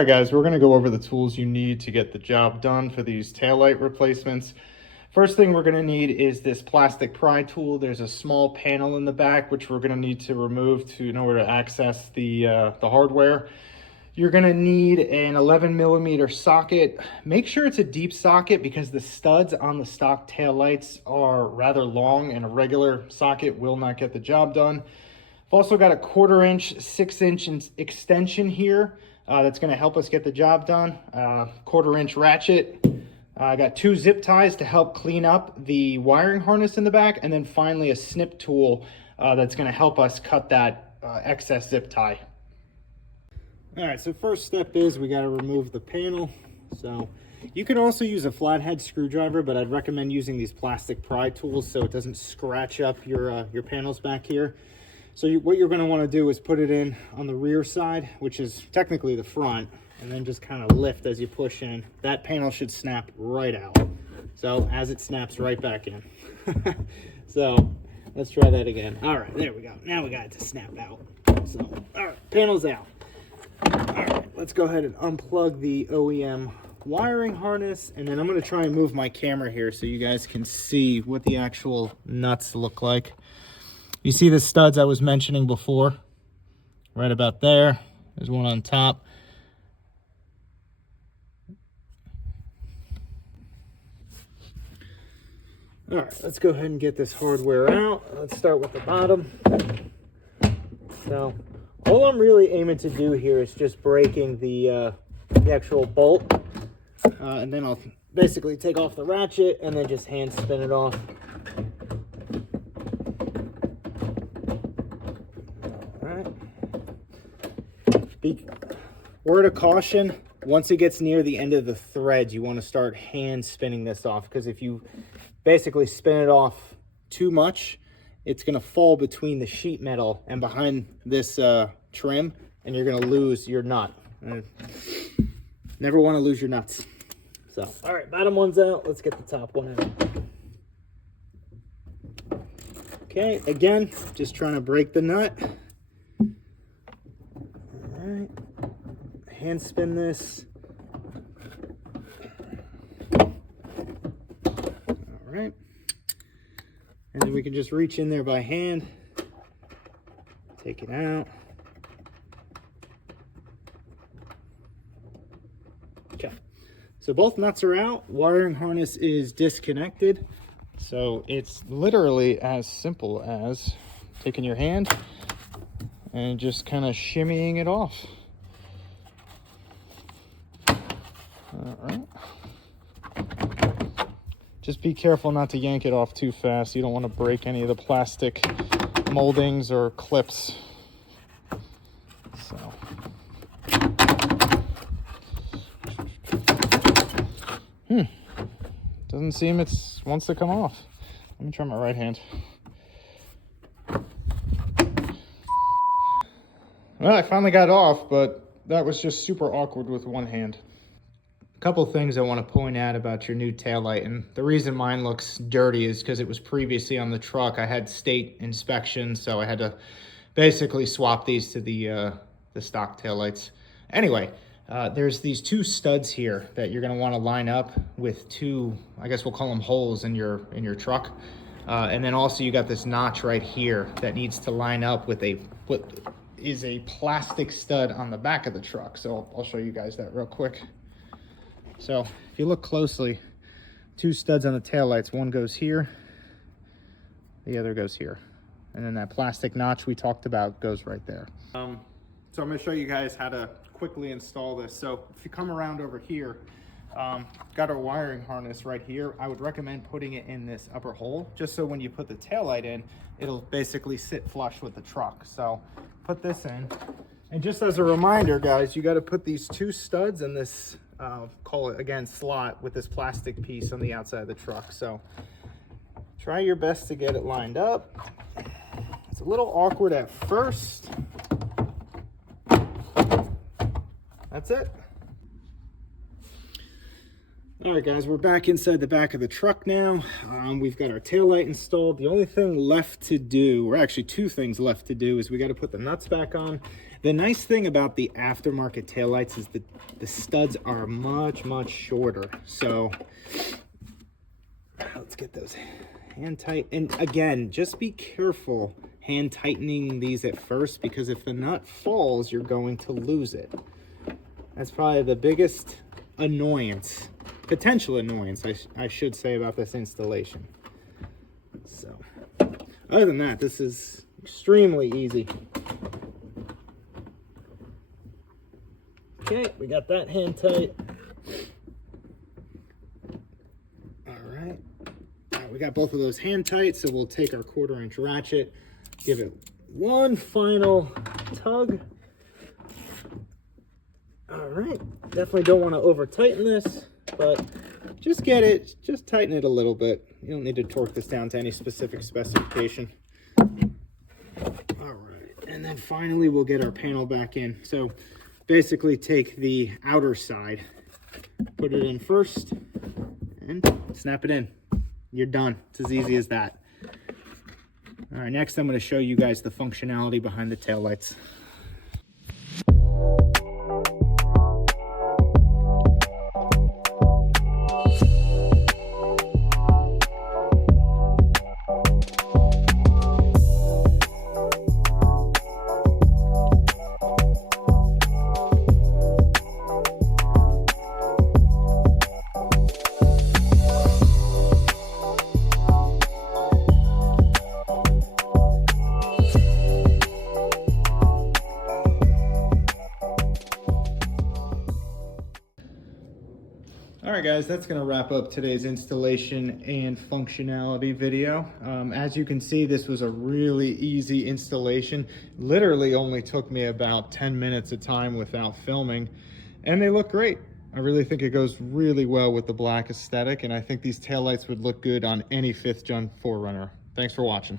right, guys, we're going to go over the tools you need to get the job done for these taillight replacements. First thing we're going to need is this plastic pry tool. There's a small panel in the back which we're going to need to remove in order to access the hardware. You're going to need an 11mm socket. Make sure it's a deep socket because the studs on the stock taillights are rather long and a regular socket will not get the job done. I've also got a 1/4 inch, 6-inch extension here that's going to help us get the job done. 1/4 inch ratchet. I got 2 zip ties to help clean up the wiring harness in the back, and then finally a snip tool that's going to help us cut that excess zip tie. All right, so first step is we got to remove the panel. So you can also use a flathead screwdriver, but I'd recommend using these plastic pry tools so it doesn't scratch up your panels back here. So what you're going to want to do is put it in on the rear side, which is technically the front, and then just kind of lift as you push in. That panel should snap right out. So as it snaps right back in. So let's try that again. All right, there we go. Now we got it to snap out. So, all right, panel's out. All right, let's go ahead and unplug the OEM wiring harness, and then I'm going to try and move my camera here so you guys can see what the actual nuts look like. You see the studs I was mentioning before? Right about there. There's one on top. All right, let's go ahead and get this hardware out. Let's start with the bottom. So all I'm really aiming to do here is just breaking the actual bolt. And then I'll basically take off the ratchet and then just hand spin it off. Word of caution, once it gets near the end of the threads, you want to start hand spinning this off, because if you basically spin it off too much, it's going to fall between the sheet metal and behind this trim, and you're going to lose your nut. Never want to lose your nuts. So, all right, bottom one's out. Let's get the top one out. Okay, again, just trying to break the nut. All right, hand spin this. All right, and then we can just reach in there by hand, take it out. Okay, so both nuts are out. Wiring harness is disconnected. So it's literally as simple as taking your hand and just kind of shimmying it off. All right. Just be careful not to yank it off too fast. You don't want to break any of the plastic moldings or clips. So. Doesn't seem it wants to come off. Let me try my right hand. Well, I finally got off, but that was just super awkward with one hand. A couple things I want to point out about your new taillight, and the reason mine looks dirty is because it was previously on the truck. I had state inspection, so I had to basically swap these to the stock taillights. Anyway, there's these 2 studs here that you're going to want to line up with 2, I guess we'll call them holes in your truck. And then also you got this notch right here that needs to line up with what is a plastic stud on the back of the truck. So I'll show you guys that real quick. So if you look closely, 2 studs on the taillights, one goes here, the other goes here. And then that plastic notch we talked about goes right there. So I'm going to show you guys how to quickly install this. So if you come around over here, got our wiring harness right here. I would recommend putting it in this upper hole, just so when you put the taillight in, it'll basically sit flush with the truck. So put this in. And just as a reminder, guys, you got to put these 2 studs in this, call it again, slot with this plastic piece on the outside of the truck. So try your best to get it lined up. It's a little awkward at first. That's it. All right, guys, we're back inside the back of the truck now. We've got our taillight installed. The only thing left to do, or actually two things left to do, is we got to put the nuts back on. The nice thing about the aftermarket taillights is that the studs are much, much shorter. So let's get those hand tight. And again, just be careful hand tightening these at first, because if the nut falls, you're going to lose it. That's probably the biggest annoyance, potential annoyance, I should say, about this installation. So other than that, this is extremely easy. Okay, we got that hand tight. All right, we got both of those hand tight, so we'll take our 1/4-inch ratchet, give it one final tug. All right, definitely don't want to over tighten this, but just tighten it a little bit. You don't need to torque this down to any specific specification. All right, and then finally we'll get our panel back in. So basically take the outer side, put it in first, and snap it in. You're done. It's as easy as that. All right, next I'm going to show you guys the functionality behind the taillights. All right, guys, that's going to wrap up today's installation and functionality video. As you can see, this was a really easy installation. Literally only took me about 10 minutes of time without filming, and they look great. I really think it goes really well with the black aesthetic, and I think these taillights would look good on any 5th gen 4Runner. Thanks for watching.